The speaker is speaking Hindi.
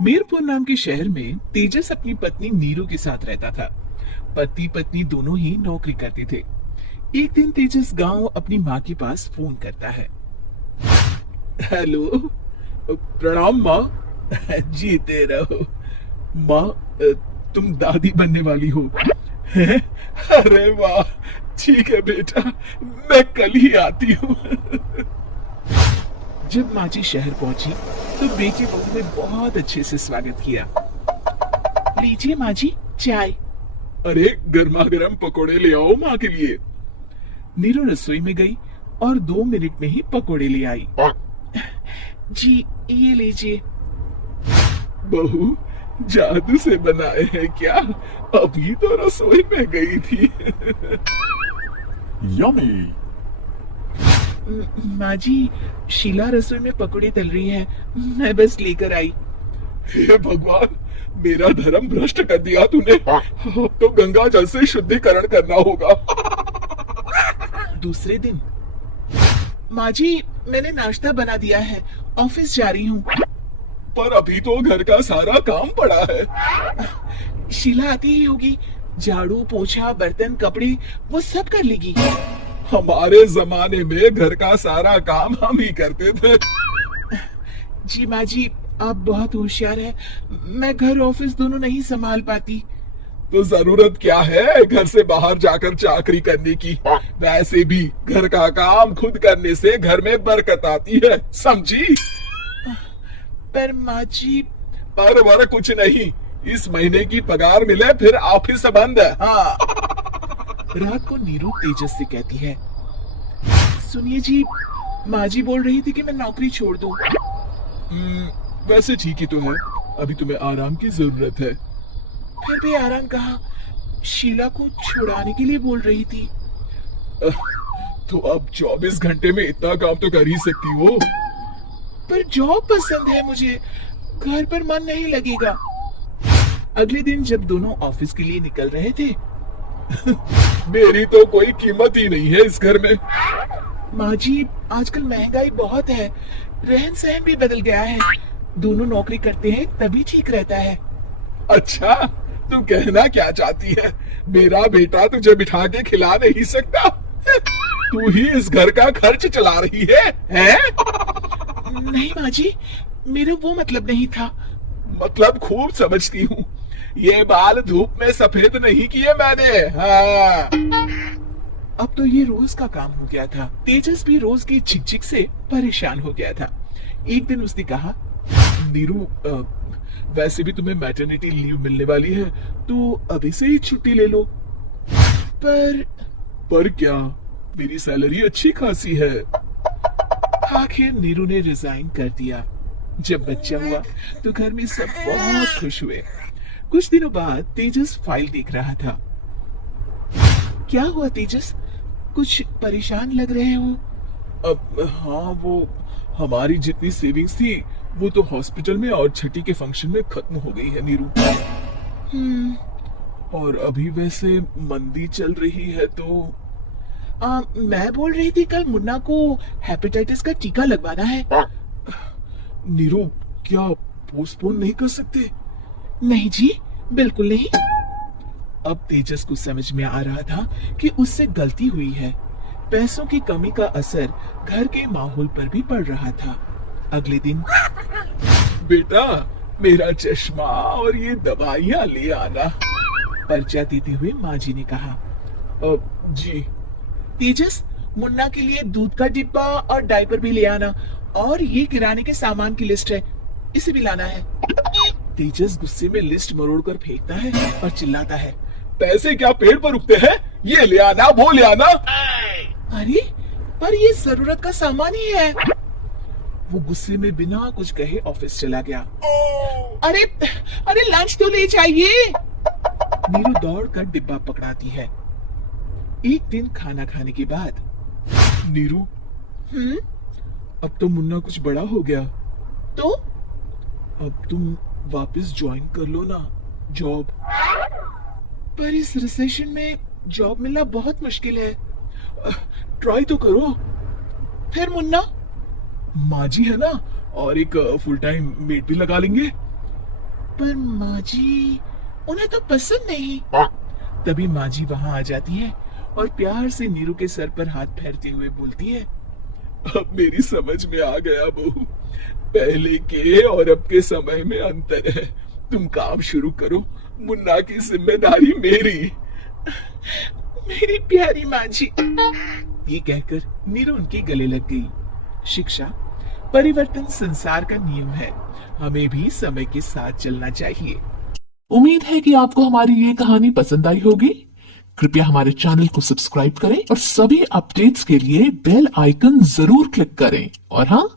मीरपुर नाम के शहर में तेजस अपनी पत्नी नीरू के साथ रहता था। पति पत्नी दोनों ही नौकरी करते थे। एक दिन तेजस गांव अपनी माँ के पास फोन करता है। हेलो, प्रणाम माँ। जीते रहो माँ। तुम दादी बनने वाली हो? हैं? अरे वाह, ठीक है बेटा, मैं कल ही आती हूँ। जब माँ जी शहर पहुंची तो बेटे बहू ने बहुत अच्छे से स्वागत किया। लीजिए माँ जी, चाय। अरे गर्मा गर्म पकोड़े ले आओ माँ के लिए। नीरू रसोई में गई और 2 मिनट में ही पकोड़े ले आई। जी ये लीजिए। बहू, जादू से बनाए हैं क्या? अभी तो रसोई में गई थी। यम्मी। माँ जी, शीला रसोई में पकोड़े तल रही है, मैं बस लेकर आई। हे भगवान, मेरा धर्म भ्रष्ट कर दिया तूने। अब तो गंगा जल से शुद्धिकरण करना होगा। दूसरे दिन, माँ जी मैंने नाश्ता बना दिया है, ऑफिस जा रही हूँ। पर अभी तो घर का सारा काम पड़ा है। शीला आती ही होगी, झाड़ू पोछा बर्तन कपड़े वो सब कर लेगी। हमारे जमाने में घर का सारा काम हम ही करते थे। जी माँ जी, आप बहुत होशियार हैं, मैं घर ऑफिस दोनों नहीं संभाल पाती। तो जरूरत क्या है घर से बाहर जाकर चाकरी करने की? वैसे भी घर का काम खुद करने से घर में बरकत आती है, समझी? पर माँ जी। पर कुछ नहीं, इस महीने की पगार मिले फिर ऑफिस बंद है। हाँ। रात को नीरू तेजस से कहती है, सुनिए जी, माँ जी बोल रही थी कि मैं नौकरी छोड़ दूं। वैसे ठीक ही तो है, अभी तुम्हें आराम की जरूरत है। फिर भी आराम कहाँ, शीला को छुड़ाने के लिए बोल रही थी। तो अब 24 घंटे में इतना काम तो कर ही सकती हो। पर जॉब पसंद है मुझे, घर पर मन नहीं लगेगा। अगले दिन जब दोनों ऑफिस के लिए निकल रहे थे, मेरी तो कोई कीमत ही नहीं है इस घर में। माँ जी, आजकल महंगाई बहुत है, रहन सहन भी बदल गया है, दोनों नौकरी करते हैं तभी ठीक रहता है। अच्छा, तू कहना क्या चाहती है? मेरा बेटा तुझे बिठा के खिला नहीं सकता? तू ही इस घर का खर्च चला रही है? नहीं माँ जी, मेरा वो मतलब नहीं था। मतलब खूब समझती हूँ, ये बाल धूप में सफेद नहीं किए मैंने। हाँ। अब तो ये रोज का काम हो गया था। तेजस भी रोज की झिकझिक से परेशान हो गया था। एक दिन उसने कहा, नीरू, वैसे भी तुम्हें मैटरनिटी लीव मिलने वाली है, तो अभी से ही छुट्टी ले लो। पर क्या, मेरी सैलरी अच्छी खासी है। आखिर नीरू ने रिजाइन कर दिया। जब बच्चा हुआ तो घर में सब बहुत खुश हुए। कुछ दिनों बाद तेजस फाइल देख रहा था। क्या हुआ तेजस, कुछ परेशान लग रहे हो? अब हाँ, वो हमारी जितनी सेविंग्स थी वो तो हॉस्पिटल में और छठी के फंक्शन में खत्म हो गई है नीरू। और अभी वैसे मंदी चल रही है तो मैं बोल रही थी कल मुन्ना को हेपेटाइटिस का टीका लगवाना है। नीरू, क्या पोस्टपोन नहीं कर सकते? नहीं जी, बिल्कुल नहीं। अब तेजस को समझ में आ रहा था कि उससे गलती हुई है। पैसों की कमी का असर घर के माहौल पर भी पड़ रहा था। अगले दिन, बेटा मेरा चश्मा और ये दवाइयाँ ले आना। पर्चा देते हुए माँ जी ने कहा। जी। तेजस, मुन्ना के लिए दूध का डिब्बा और डायपर भी ले आना, और ये किराने के सामान की लिस्ट है, इसे भी लाना है। तेजस गुस्से में लिस्ट मरोड़कर फेंकता है और चिल्लाता है, पैसे क्या पेड़ पर उगते हैं? ये ले आना, वो ले आना। अरे पर ये जरूरत का सामान ही है। वो गुस्से में बिना कुछ कहे ऑफिस चला गया। अरे अरे लंच तो ले जाइए। नीरू दौड़कर डिब्बा पकड़ाती है। एक दिन खाना खाने के बाद, नीरू, अब तो मुन्ना कुछ बड़ा हो गया, तो अब तुम वापस ज्वाइन कर लो ना जॉब। पर इस रिसेशन में जॉब मिलना बहुत मुश्किल है। ट्राई तो करो। फिर मुन्ना? माँ जी है ना, और एक फुल टाइम मेड भी लगा लेंगे। पर माँ जी, उन्हें तो पसंद नहीं। तभी माँ जी वहां आ जाती है और प्यार से नीरू के सर पर हाथ फेरते हुए बोलती है, अब मेरी समझ में आ गया बहू, पहले के और अब के समय में अंतर है। तुम काम शुरू करो, मुन्ना की जिम्मेदारी मेरी। मेरी प्यारी माँ जी, ये कहकर नीरू उनके गले लग गई। शिक्षा, परिवर्तन संसार का नियम है, हमें भी समय के साथ चलना चाहिए। उम्मीद है कि आपको हमारी ये कहानी पसंद आई होगी। कृपया हमारे चैनल को सब्सक्राइब करें और सभी अपडेट्स के लिए बेल आइकन जरूर क्लिक करें। और हाँ,